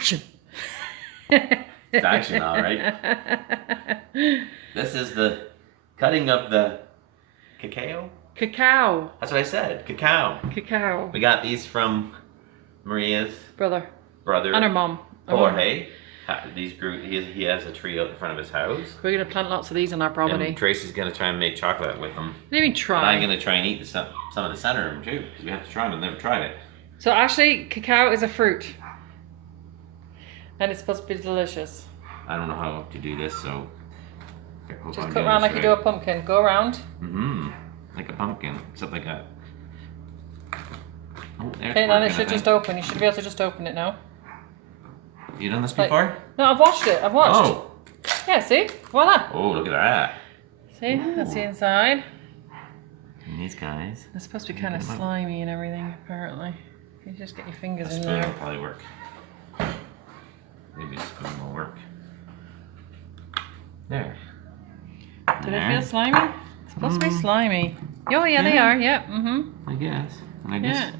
Action! It's action, all right. This is the cutting of the cacao. Cacao. That's what I said. Cacao. Cacao. We got these from Maria's brother and her mom. Jorge. These grew. He has a tree out in front of his house. We're gonna plant lots of these on our property. And Tracy's gonna try and make chocolate with them. What do you mean try? And I'm gonna try and eat some of the center of them too, because we have to try them. I've never tried it. So actually, cacao is a fruit, and it's supposed to be delicious. I don't know how to do this, so just cut around like you do a pumpkin. Go around. Like a pumpkin, except like that. Oh, okay, then it should just open. You should be able to just open it now. You done this before? No, I've watched it. I've watched. Oh. Yeah, see? Voila. Oh, look at that. See? Ooh. That's the inside. And these guys. It's supposed to be kind of slimy and everything, apparently. You just get your fingers in there. A spoon there. will probably work. Maybe a spoon will work. There. Did it feel slimy? It's supposed to be slimy. Oh, yeah, they are. Yeah. I guess. And I guess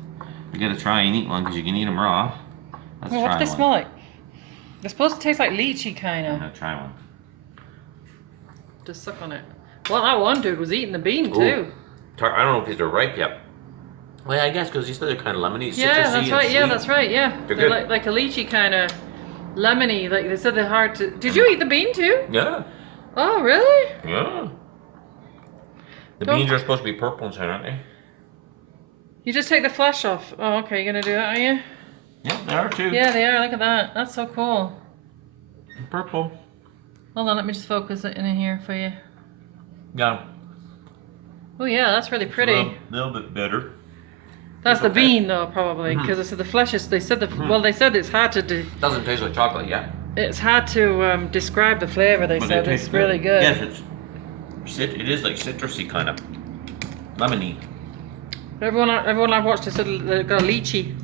you gotta try and eat one because you can eat them raw. Let's well, try what do they one. smell like? They're supposed to taste like lychee, kind of. I'm gonna try one. Just suck on it. Well, that one dude was eating the bean, too. I don't know if these are ripe yet. Well, yeah, I guess because you said they're kind of lemony, citrusy. Yeah, that's right. Yeah, that's right. Yeah, they're good. Like a lychee kind of lemony. Like they said, they're hard to. Did you eat the bean too? Yeah. Oh, really? Yeah. The beans are supposed to be purple inside, aren't they? You just take the flesh off. Oh, okay. You're gonna do that, are you? Yeah, they are too. Yeah, they are. Look at that. That's so cool. Purple. Hold on. Let me just focus it in here for you. Yeah. Oh yeah, that's really pretty. A little bit better. That's the bean though, probably, because I said the flesh is. They said well, they said it's hard to do. Doesn't taste like chocolate yet. It's hard to describe the flavor. They said it's really good. Yes, it is like citrusy kind of lemony. Everyone I've watched, they said they've got a lychee.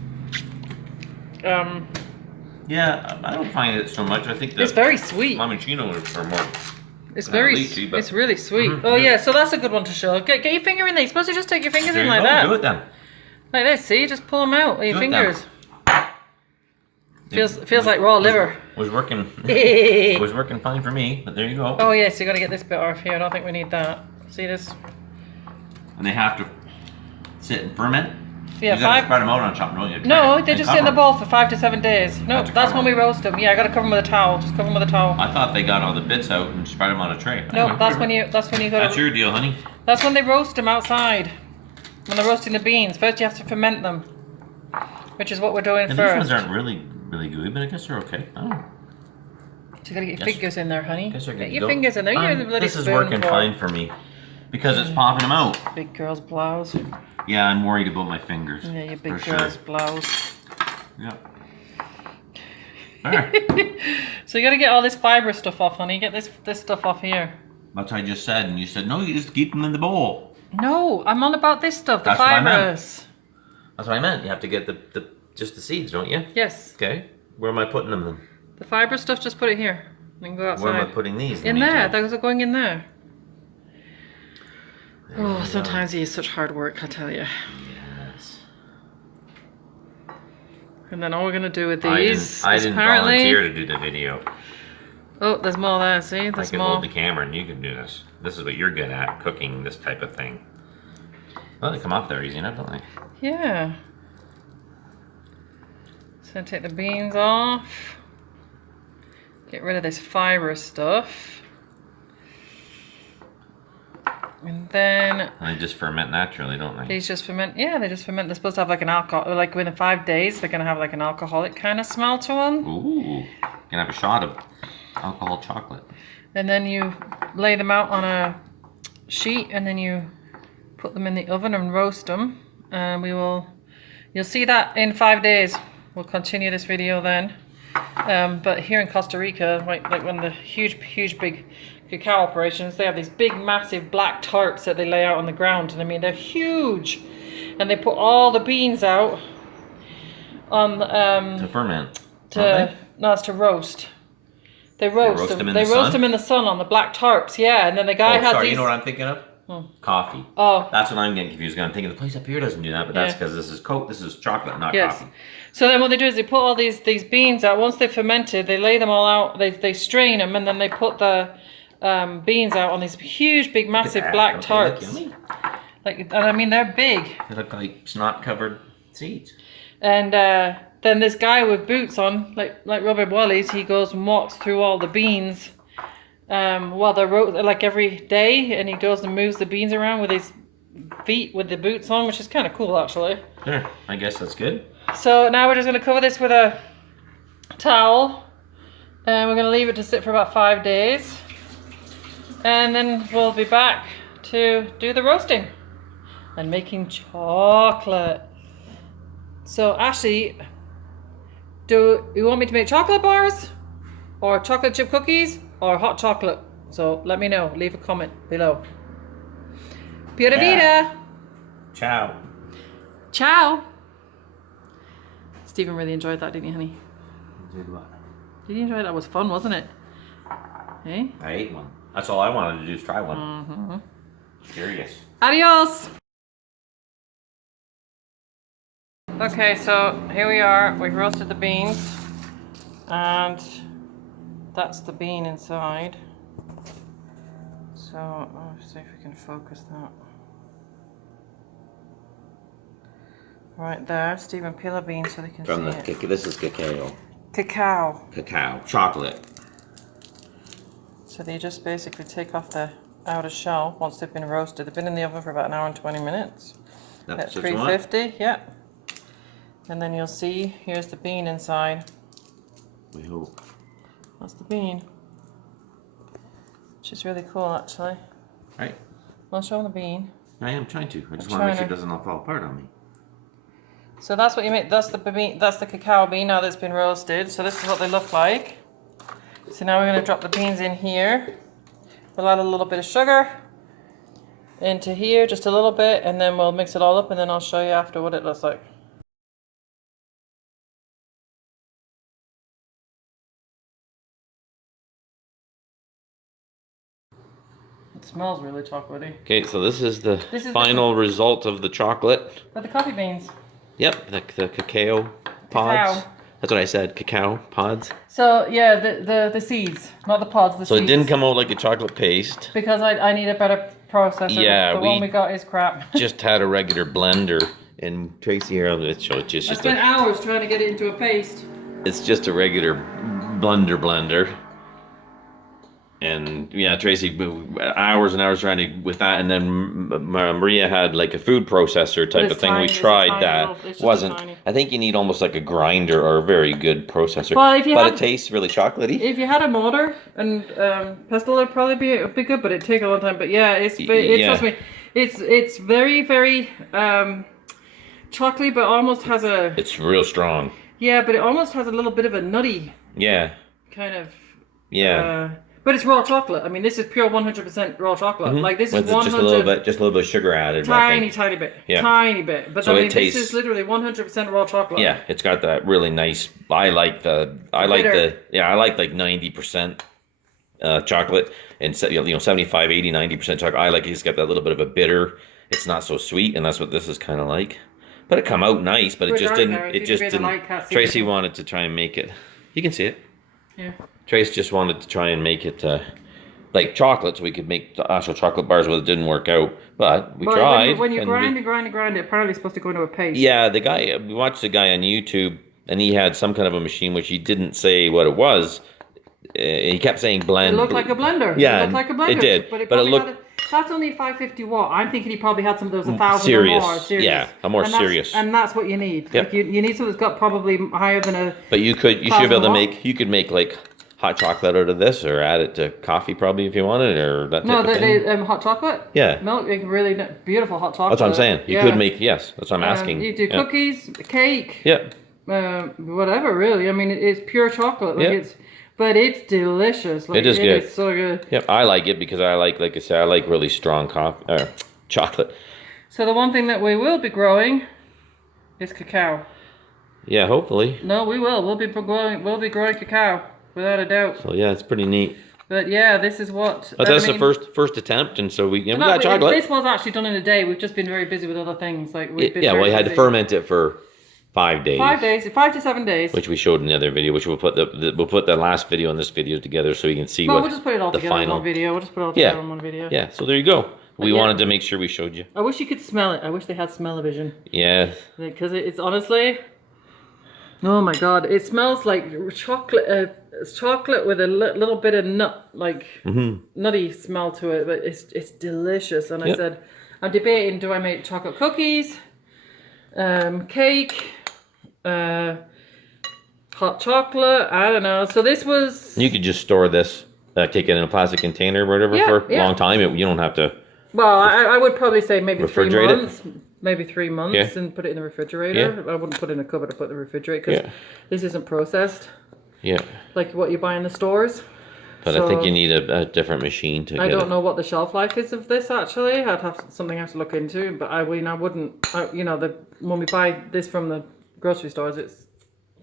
Yeah, I don't find it so much. I think it's very sweet. Limoncello are more. It's very. Lychee, it's really sweet. Oh yeah, so that's a good one to show. Get your finger in there. You're supposed to just take your fingers in like that. Do it then. Like this. See, just pull them out with your fingers. Feels like raw liver. Was working. Was working fine for me, but there you go. Oh yes, you got to get this bit off here. I don't think we need that. See this? And they have to sit and ferment. Yeah, you gotta spread them out on top, don't you? No, they just sit in the bowl for 5 to 7 days. No, that's when we roast them. Yeah, I gotta cover them with a towel. Just cover them with a towel. I thought they got all the bits out and spread them on a tray. No, that's when you go. That's your deal, honey. That's when they roast them outside. When they're roasting the beans, first you have to ferment them, which is what we're doing first. These ones aren't really good, but I guess they're okay. Oh. So you gotta get your fingers in there, honey. Get your fingers in there. You're the bloody This is working fine for me because it's popping them out. Big girl's blouse. Yeah, I'm worried about my fingers. Yeah, your big girl's blouse. Yeah. All right. So you gotta get all this fiber stuff off, honey. Get this stuff off here. That's what I just said, and you said no. You just keep them in the bowl. No, I'm on about this stuff. The That's fibers. That's what I meant. You have to get just the seeds, don't you? Yes. Okay. Where am I putting them then? The fiber stuff, just put it here. And go outside. Where am I putting these? In there. Those are going in there. Oh, sometimes it is such hard work, I tell you. Yes. And then all we're gonna do with these I didn't volunteer to do the video. Oh, there's more there. See, there's more. I can hold the camera and you can do this. This is what you're good at, cooking this type of thing. Well, they come off there easy enough, don't they? Yeah. So take the beans off. Get rid of this fiber stuff. And then they just ferment naturally, don't they? These just ferment. Yeah, they just ferment. They're supposed to have like an alcohol, like within 5 days, they're gonna have like an alcoholic kind of smell to them. Ooh, can have a shot of alcohol chocolate. And then you lay them out on a sheet, and then you put them in the oven and roast them. And you'll see that in 5 days. We'll continue this video then. But here in Costa Rica, like when the huge big cacao operations, they have these big massive black tarps that they lay out on the ground, and I mean they're huge, and they put all the beans out on to ferment. No, it's to roast. They roast them. They roast them in the sun on the black tarps, yeah. And then the guy has these. You know what I'm thinking of? Coffee. Oh. That's what I'm getting confused. I'm thinking the place up here doesn't do that, but that's because this is Coke. This is chocolate, not Yes. coffee. So then what they do is they put all these beans out. Once they're fermented, they lay them all out. They strain them, and then they put the beans out on these huge, big, massive black tarts. Look, and I mean they're big. they look like snot-covered seeds. And then this guy with boots on, like Robert Wally's, he goes and walks through all the beans while they're like every day, and he goes and moves the beans around with his feet with the boots on, which is kind of cool actually. Sure, I guess that's good. So now we're just going to cover this with a towel, and we're going to leave it to sit for about 5 days, and then we'll be back to do the roasting and making chocolate. So Ashley, do you want me to make chocolate bars or chocolate chip cookies or hot chocolate? So let me know. Leave a comment below. Pura vida. Ciao. Ciao. Stephen really enjoyed that, didn't you, honey? Did what? Did you enjoy that? That was fun, wasn't it? Hey? I ate one. That's all I wanted to do is try one. Curious. Adios. Okay, so here we are. We've roasted the beans, and that's the bean inside. So let's see if we can focus that. Right there, Stephen, peel a bean so they can From see it. this is cacao. Cacao. Cacao. Chocolate. So they just basically take off the outer shell once they've been roasted. They've been in the oven for about an hour and 20 minutes. That's At what you want? 350, yeah. And then you'll see, here's the bean inside. We hope. That's the bean. Which is really cool, actually. Right. I'll show them the bean. I am trying to. I just I'm want to make trying sure it to- doesn't all fall apart on me. So that's what you make. That's the bean. That's the cacao bean now that's been roasted. So this is what they look like. So now we're going to drop the beans in here. We'll add a little bit of sugar into here, just a little bit, and then we'll mix it all up, and then I'll show you after what it looks like. It smells really chocolatey. Okay, so this is the This is final result of the chocolate. But the coffee beans. Yep, the cacao pods. Cacao. That's what I said, cacao pods. So yeah, the seeds, not the pods. The So seeds. it didn't come out like a chocolate paste. Because I need a better processor. Yeah, the one we got is crap. Just had a regular blender, and Tracy here on it show it's I just spent hours trying to get it into a paste. it's just a regular blender. And yeah, Tracy hours and hours trying to with that, and then Maria had like a food processor type It's of thing. tiny, We it's a tried tiny that. little- it's just Wasn't. tiny. I think you need almost like a grinder or a very good processor. Well, if you but had- it tastes really chocolatey. If you had a motor and pestle, it'd probably be good, but it'd take a long time. But yeah, Yeah. trust me, it's very chocolatey, but almost has a It's real strong. but it almost has a little bit of a nutty Yeah. kind of. Yeah. But it's raw chocolate. I mean, this is pure 100% raw chocolate. Like this is With 100. just a little bit of sugar added. I think. Tiny bit. Yeah. Tiny bit. But So I it mean, tastes- this is literally 100% raw chocolate. Yeah, it's got that really nice. I like like 90% chocolate and 75, 80, 90% chocolate. I like it's got that little bit of a bitter. It's not so sweet, and that's what this is kind of like. But it come out nice, but it just didn't. It just didn't. Tracy wanted to try and make it. You can see it. Yeah. Trace just wanted to try and make it like chocolate, so we could make the actual chocolate bars, but it didn't work out. But we tried. When you and grind it, apparently it's supposed to go into a paste. yeah, the guy, we watched the guy on YouTube, and he had some kind of a machine which he didn't say what it was. He kept saying blend. It looked like a blender. Yeah, it looked like a blender. it did, But it but it probably looked- that's only 550 watt. I'm thinking he probably had some of those 1,000 serious, or more. Serious. yeah, a more And that's- serious. And that's what you need. Yep. Like you need something that's got probably higher than a. But you should be able 1,000 to watt? make. You could make like hot chocolate out of this, or add it to coffee probably if you wanted, or that type No, of thing. hot chocolate. Yeah. Milk, like really beautiful hot chocolate. That's what I'm saying. You Yeah. could make, yes. That's what I'm asking. You do Yeah. cookies, cake, Yeah. whatever. Really, I mean, it's pure chocolate. Like Yeah. but it's delicious. Like, It is good. It's so good. Yep. I like it because I like I said, I like really strong chocolate. So the one thing that we will be growing is cacao. Yeah, hopefully. No, we will. We'll be growing. We'll be growing cacao without a doubt. So yeah, it's pretty neat. But yeah, this is what. But that's the first attempt, and so we got chocolate. This was actually done in a day. We've just been very busy with other things. Like we've been we had to ferment it for 5 days. 5 days, 5 to 7 days. Which we showed in the other video. Which we'll put the last video and this video together so you can see what. We'll just put it all the together final in one video. We'll just put it all together in one video. Yeah. So there you go. We wanted to make sure we showed you. I wish you could smell it. I wish they had smell-o-vision. Yeah. Because it's honestly. Oh my god! It smells like chocolate. It's chocolate with a little bit of nut, like nutty smell to it, but it's delicious. And I said, I'm debating: do I make chocolate cookies, cake, hot chocolate? I don't know. So this was. You could just store this, take it in a plastic container or whatever for a long time. You don't have to. Well, I would probably say maybe 3 months. It? Maybe 3 months and put it in the refrigerator. I wouldn't put it in a cupboard. I put it in the refrigerator because this isn't processed. Yeah. Like what you buy in the stores. But I think you need a different machine to. I don't know what the shelf life is of this actually. I'd have something I have to look into. But I wouldn't. When we buy this from the grocery stores, it's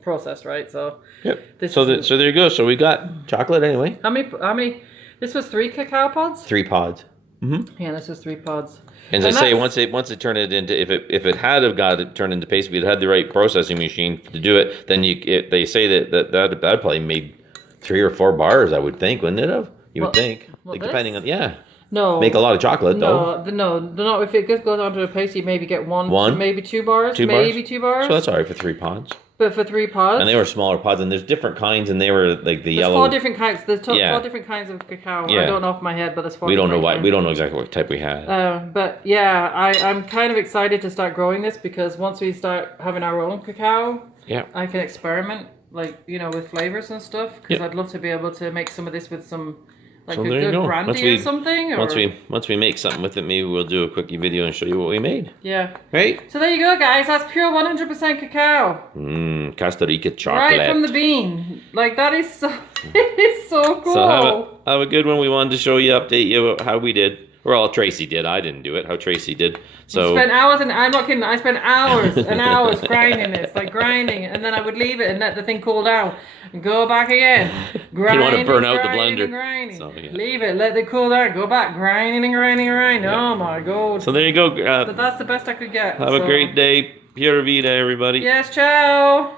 processed, right? So. Yep. So there you go. So we got chocolate anyway. How many? This was 3 cacao pods. 3 pods. Yeah, this was 3 pods. And as I say, once it turned it into, if it had have got it turned into paste, if it had the right processing machine to do it, then they say that probably made 3 or 4 bars. I would think, wouldn't it have? You would think, like depending on No. Make a lot of chocolate though. No. If it goes onto a paste, you maybe get one, maybe 2 bars, maybe 2 bars. So that's alright for 3 pods. But for 3 pods. And they were smaller pods, and there's different kinds, and they were like the yellow. 4 different kinds. There's 4 different kinds of cacao. I don't know off my head, but there's 4. We don't know why. We don't know exactly what type we had. But yeah, I'm kind of excited to start growing this because once we start having our own cacao, I can experiment with flavors and stuff. Because I'd love to be able to make some of this with some. Like a good brandy or something? Once we make something with it, maybe we'll do a quickie video and show you what we made. Yeah. Right? So there you go, guys. That's pure 100% cacao. Costa Rica chocolate. Right from the bean. Like, that is so, it is so cool. So have a good one. We wanted to show you, update you how we did. Well, Tracy did. I didn't do it. How Tracy did. So spent hours, and I'm not kidding. I spent hours and hours grinding this, like grinding, and then I would leave it and let the thing cool down, and go back again, grind. You want to burn out the blender. So, leave it, let it cool down, go back, grinding and grinding and grinding. Oh my god! So there you go. But that's the best I could get. Have a great day. Pura vida, everybody. Yes, ciao.